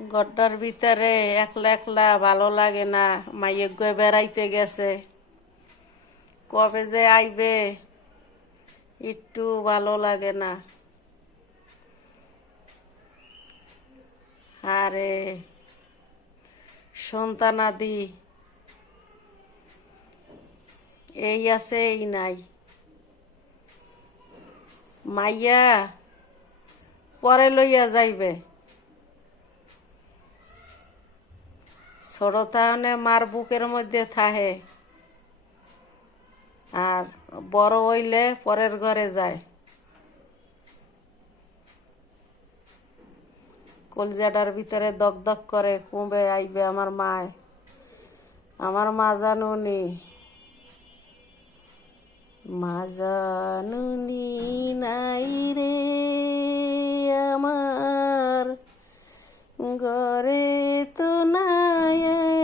গড্ডার ভিতরে একলা একলা ভালো লাগে না। মাইয়ে গয়ে বেড়াইতে গেছে, কবে যে আইবে একটু ভালো লাগে না। আরে সন্তানাদি এই আছে এই নাই। মাইয়া পরে লইয়া যাইবে, ছোট তাহলে মার বুকের মধ্যে থাহে, আর বড় হইলে পরের ঘরে যায়। কলজাটার ভিতরে দগ দগ করে, কবে আইবে আমার মায়। আমার মা জানুনি, মা জানুনি নাই রে আমার, ঘরে তো নাই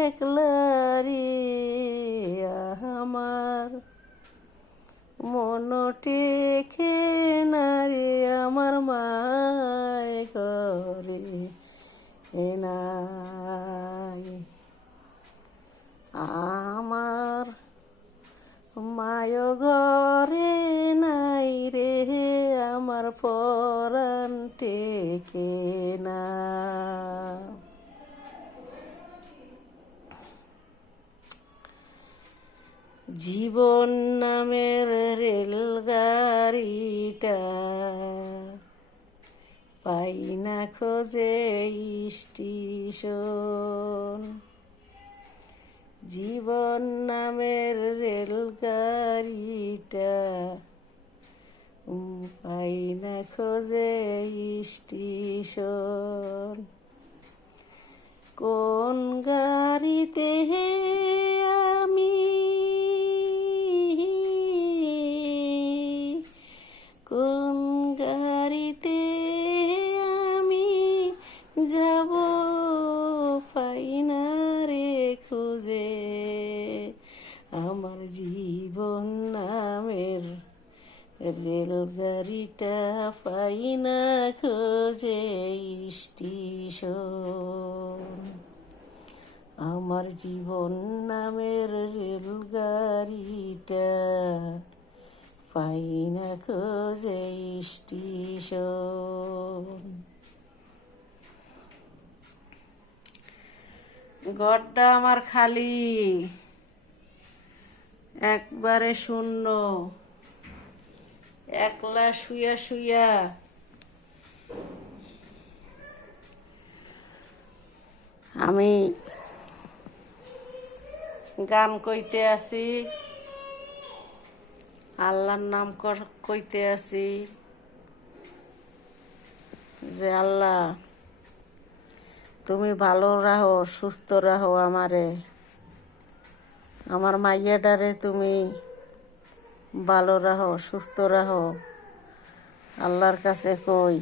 একলারি আমার, মন টেকে না রে আমার মায় ঘরে নাই। আমার মায় ঘরে নাই রে আমার পরাণ টেকে না। জীবন নামের রেলগাড়িটা পাই না খোঁজে স্টেশন। জীবন নামের রেলগাড়িটা পাই না খোঁজে স্টেশন। কোন গাড়িতে আমি, কোন গাড়িতে আমি যাব পাই না রে খুঁজে। আমার জীবন নামের রেলগাড়িটা পাই না খোঁজে স্টেশন। আমার জীবন নামের রেলগাড়িটা পাই না খোঁজে স্টেশন। ঘরটা আমার খালি, একবারে শূন্য, একলা শুয়া শুয়া আমি গান কইতে আছি, আল্লাহর নাম কইতে আছি যে আল্লাহ তুমি ভালো রাখো, সুস্থ রাখো আমারে, আমার মাইয়াটারে তুমি ভালো রাখো, সুস্থ রাখো। আল্লাহর কাছে কই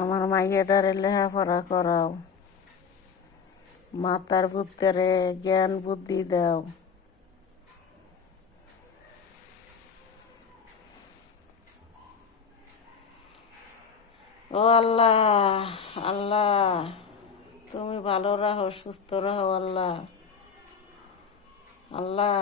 আমার মাইয়াটারে লেখাপড়া করাও, মাতার ভিতরে জ্ঞান বুদ্ধি দাও। ও আল্লাহ, আল্লাহ তুমি ভালো রাখো, সুস্থ রাখো আল্লাহ, আল্লাহ।